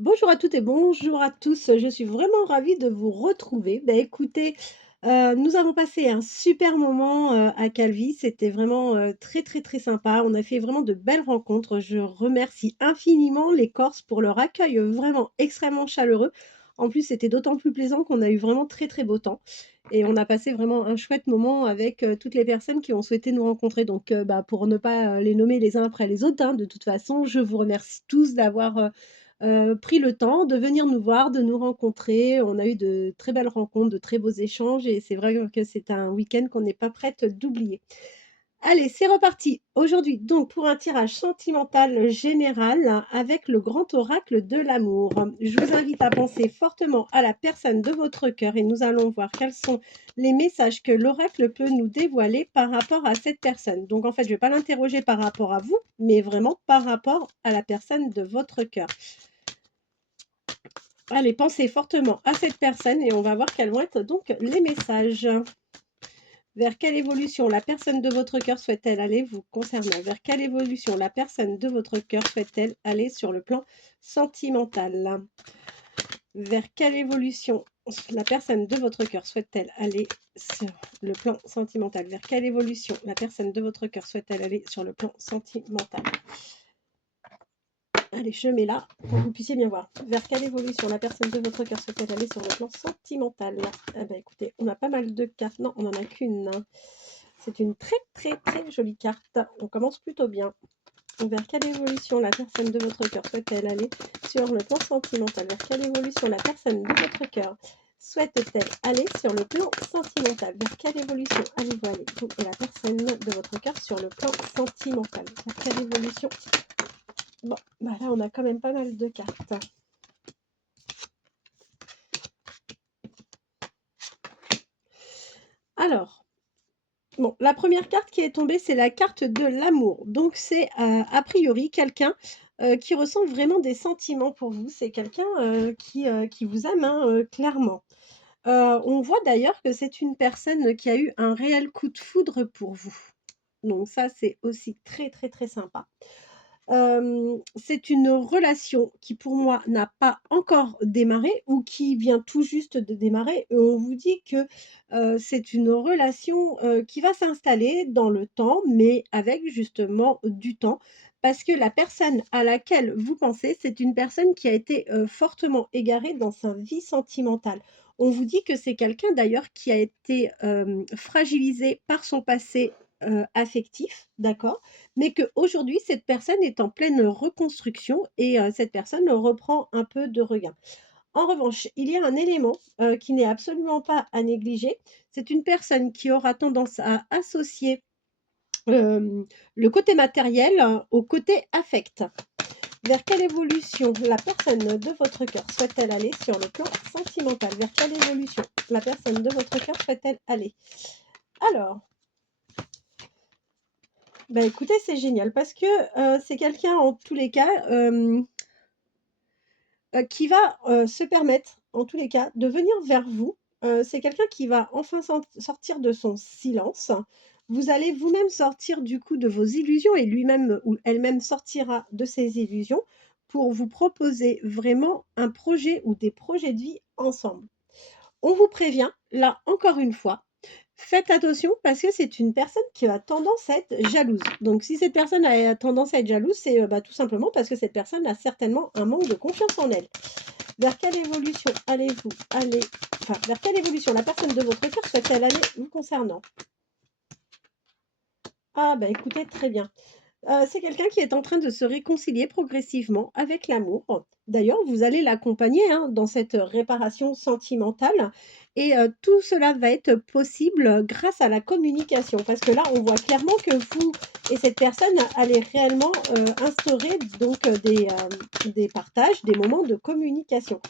Bonjour à toutes et bonjour à tous. Je suis vraiment ravie de vous retrouver. Écoutez, nous avons passé un super moment, à Calvi. C'était vraiment, très, très, très sympa. On a fait vraiment de belles rencontres. Je remercie infiniment les Corses pour leur accueil, vraiment extrêmement chaleureux. En plus, c'était d'autant plus plaisant qu'on a eu vraiment très, très beau temps et on a passé vraiment un chouette moment avec, toutes les personnes qui ont souhaité nous rencontrer. Donc, pour ne pas, les nommer les uns après les autres, hein, de toute façon, je vous remercie tous d'avoir, pris le temps de venir nous voir, de nous rencontrer. On a eu de très belles rencontres, de très beaux échanges et c'est vrai que c'est un week-end qu'on n'est pas prête d'oublier. Allez, c'est reparti. Aujourd'hui, donc, pour un tirage sentimental général avec le grand oracle de l'amour. Je vous invite à penser fortement à la personne de votre cœur et nous allons voir quels sont les messages que l'oracle peut nous dévoiler par rapport à cette personne. Donc, en fait, je ne vais pas l'interroger par rapport à vous, mais vraiment par rapport à la personne de votre cœur. Allez, pensez fortement à cette personne et on va voir quels vont être donc les messages. Vers quelle évolution la personne de votre cœur souhaite-t-elle aller vous concernant? Vers quelle évolution la personne de votre cœur souhaite-t-elle aller sur le plan sentimental? Vers quelle évolution la personne de votre cœur souhaite-t-elle aller sur le plan sentimental? Vers quelle évolution la personne de votre cœur souhaite-t-elle aller sur le plan sentimental? Allez, je mets là pour que vous puissiez bien voir. Vers quelle évolution la personne de votre cœur souhaite-t-elle aller sur le plan sentimental? Eh ben, écoutez, on a pas mal de cartes. Non, on n'en a qu'une. C'est une très, très, très jolie carte. On commence plutôt bien. Vers quelle évolution la personne de votre cœur souhaite-t-elle aller sur le plan sentimental? Vers quelle évolution la personne de votre cœur souhaite-t-elle aller sur le plan sentimental? Vers quelle évolution allez-vous aller, vous et la personne de votre cœur, sur le plan sentimental? Vers quelle évolution? Bon, là, on a quand même pas mal de cartes. Alors, bon, la première carte qui est tombée, c'est la carte de l'amour. Donc, c'est a priori quelqu'un qui ressent vraiment des sentiments pour vous. C'est quelqu'un qui vous aime, hein, clairement. On voit d'ailleurs que c'est une personne qui a eu un réel coup de foudre pour vous. Donc, ça, c'est aussi très, très, très sympa. C'est une relation qui pour moi n'a pas encore démarré ou qui vient tout juste de démarrer et on vous dit que, c'est une relation, qui va s'installer dans le temps, mais avec justement du temps. Parce que la personne à laquelle vous pensez, c'est une personne qui a été, fortement égarée dans sa vie sentimentale. On vous dit que c'est quelqu'un d'ailleurs qui a été, fragilisé par son passé, affectif, d'accord? Mais qu'aujourd'hui, cette personne est en pleine reconstruction et cette personne reprend un peu de regain. En revanche, il y a un élément, qui n'est absolument pas à négliger. C'est une personne qui aura tendance à associer, le côté matériel au côté affect. Vers quelle évolution la personne de votre cœur souhaite-t-elle aller sur le plan sentimental? Vers quelle évolution la personne de votre cœur souhaite-t-elle aller? Alors, écoutez, c'est génial parce que, c'est quelqu'un en tous les cas, qui va, se permettre, en tous les cas, de venir vers vous. C'est quelqu'un qui va enfin sortir de son silence. Vous allez vous-même sortir du coup de vos illusions et lui-même ou elle-même sortira de ses illusions pour vous proposer vraiment un projet ou des projets de vie ensemble. On vous prévient, là encore une fois, faites attention parce que c'est une personne qui a tendance à être jalouse. Donc si cette personne a tendance à être jalouse, c'est, tout simplement parce que cette personne a certainement un manque de confiance en elle. Vers quelle évolution allez-vous aller enfin, vers quelle évolution la personne de votre cœur souhaite-t-elle aller vous concernant? Ah écoutez, très bien. C'est quelqu'un qui est en train de se réconcilier progressivement avec l'amour. D'ailleurs, vous allez l'accompagner, hein, dans cette réparation sentimentale et tout cela va être possible grâce à la communication. Parce que là, on voit clairement que vous et cette personne allez réellement, instaurer donc, des partages, des moments de communication.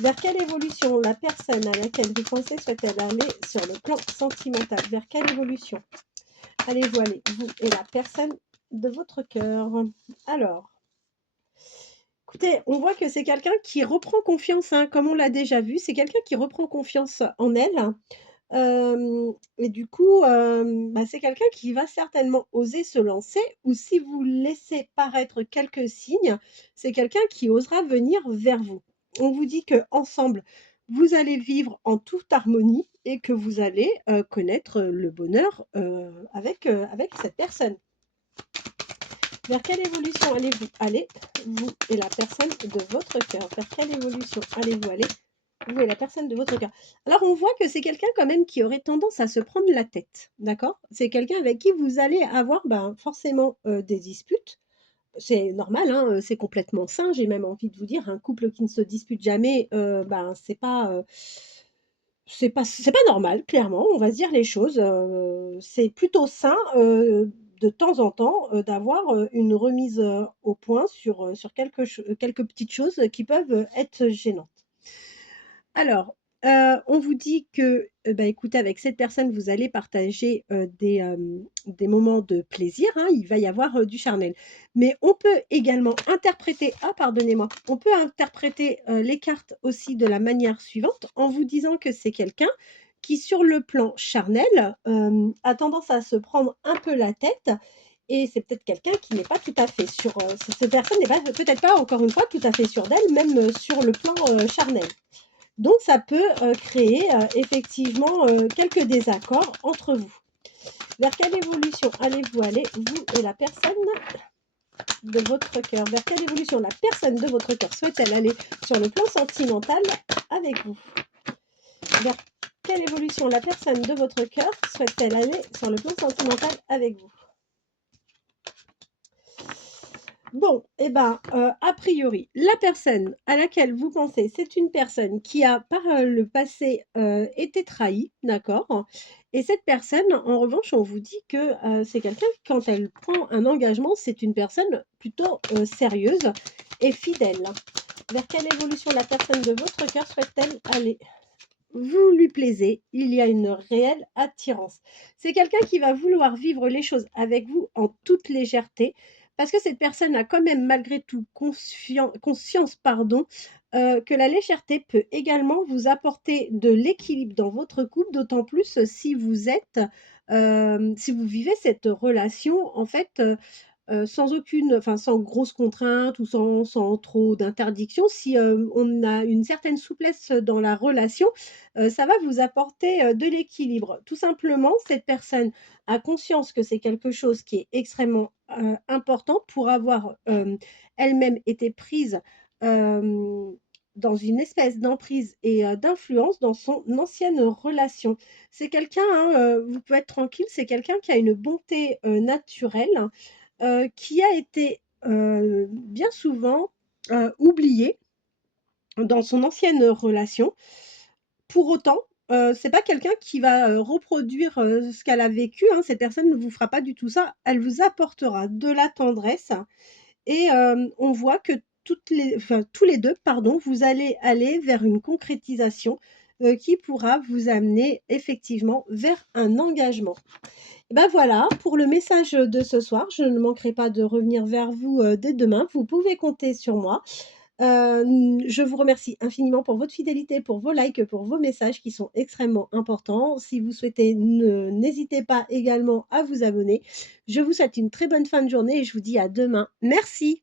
Vers quelle évolution la personne à laquelle vous pensez souhaite-t-elle aller sur le plan sentimental? Vers quelle évolution allez-vous aller, vous et la personne de votre cœur? Alors, écoutez, on voit que c'est quelqu'un qui reprend confiance, hein, comme on l'a déjà vu. C'est quelqu'un qui reprend confiance en elle, Et du coup, bah, c'est quelqu'un qui va certainement oser se lancer ou si vous laissez paraître quelques signes, c'est quelqu'un qui osera venir vers vous. On vous dit qu'ensemble, vous allez vivre en toute harmonie et que vous allez, connaître, le bonheur, avec cette personne. Vers quelle évolution allez-vous aller, vous et la personne de votre cœur? Vers quelle évolution allez-vous aller, vous et la personne de votre cœur? Alors on voit que c'est quelqu'un quand même qui aurait tendance à se prendre la tête, d'accord? C'est quelqu'un avec qui vous allez avoir, ben, forcément, des disputes. C'est normal, hein, c'est complètement sain. J'ai même envie de vous dire, un couple qui ne se dispute jamais, ben, c'est pas normal, clairement, on va se dire les choses, c'est plutôt sain, de temps en temps, d'avoir, une remise, au point sur quelques petites choses, qui peuvent, être gênantes. Alors, on vous dit que, bah, écoutez, avec cette personne, vous allez partager, des moments de plaisir, hein, il va y avoir, du charnel. Mais on peut également interpréter pardonnez-moi, on peut interpréter, les cartes aussi de la manière suivante, en vous disant que c'est quelqu'un qui, sur le plan charnel, a tendance à se prendre un peu la tête et c'est peut-être quelqu'un qui n'est pas tout à fait sûr, cette personne n'est pas peut-être pas, encore une fois, tout à fait sûre d'elle, même, sur le plan, charnel. Donc ça peut, créer, effectivement, quelques désaccords entre vous. Vers quelle évolution allez-vous aller, vous et la personne de votre cœur? Vers quelle évolution la personne de votre cœur souhaite-t-elle aller sur le plan sentimental avec vous? Vers quelle évolution la personne de votre cœur souhaite-t-elle aller sur le plan sentimental avec vous? Bon, et ben, a priori, la personne à laquelle vous pensez, c'est une personne qui a par, le passé, été trahie, d'accord? Et cette personne, en revanche, on vous dit que, c'est quelqu'un quand elle prend un engagement, c'est une personne plutôt, sérieuse et fidèle. Vers quelle évolution la personne de votre cœur souhaite-t-elle aller? Vous lui plaisez, il y a une réelle attirance. C'est quelqu'un qui va vouloir vivre les choses avec vous en toute légèreté, parce que cette personne a quand même malgré tout conscience, pardon, que la légèreté peut également vous apporter de l'équilibre dans votre couple, d'autant plus si vous êtes, si vous vivez cette relation en fait, sans aucune enfin, sans grosse contrainte ou sans trop d'interdiction. Si, on a une certaine souplesse dans la relation, ça va vous apporter, de l'équilibre. Tout simplement, cette personne a conscience que c'est quelque chose qui est extrêmement, important pour avoir, elle-même été prise, hem, dans une espèce d'emprise et d'influence dans son ancienne relation. C'est quelqu'un, hein, vous pouvez être tranquille, c'est quelqu'un qui a une bonté, naturelle, qui a été, bien souvent, oublié dans son ancienne relation. Pour autant, c'est pas quelqu'un qui va, reproduire, ce qu'elle a vécu, hein. Cette personne ne vous fera pas du tout ça. Elle vous apportera de la tendresse et on voit que tous les 2, pardon, vous allez aller vers une concrétisation, qui pourra vous amener effectivement vers un engagement. Et bah, voilà pour le message, de ce soir. Je ne manquerai pas de revenir vers vous, dès demain. Vous pouvez compter sur moi. Je vous remercie infiniment pour votre fidélité, pour vos likes, pour vos messages qui sont extrêmement importants. Si vous souhaitez, n'hésitez pas également à vous abonner. Je vous souhaite une très bonne fin de journée et je vous dis à demain. Merci.